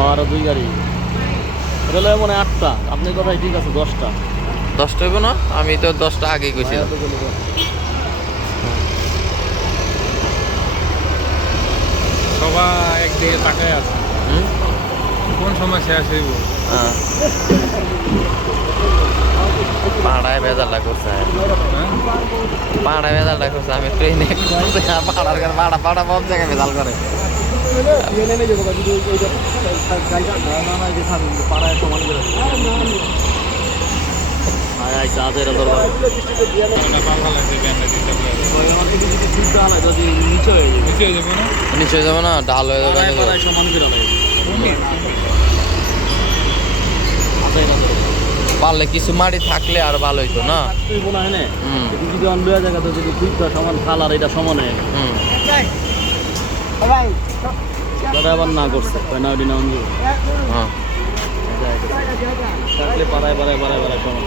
আরো 2 গাড়ি এটা লয় মনে 8টা আপনি কথাই ঠিক আছে 10টা 10টা হইব না আমি তো 10টা আগেই কইছিলাম সবাই একদিকে তাকায় আছে কোন সময় শেষ হইব পাড়ায় বেজারটা করছে পাড়ায় বেজারটা করছে আমি ট্রেনে পাড়ার কাছে পাড়া সব জায়গায় বেজাল করে নিচে হয়ে যাবে না ডাল হয়ে যাবে পারলে কিছু মাটি থাকলে আর ভালো হইতো না সমান কালার এটা সমানে আবার না করছে থাকলে পাড়ায় সমান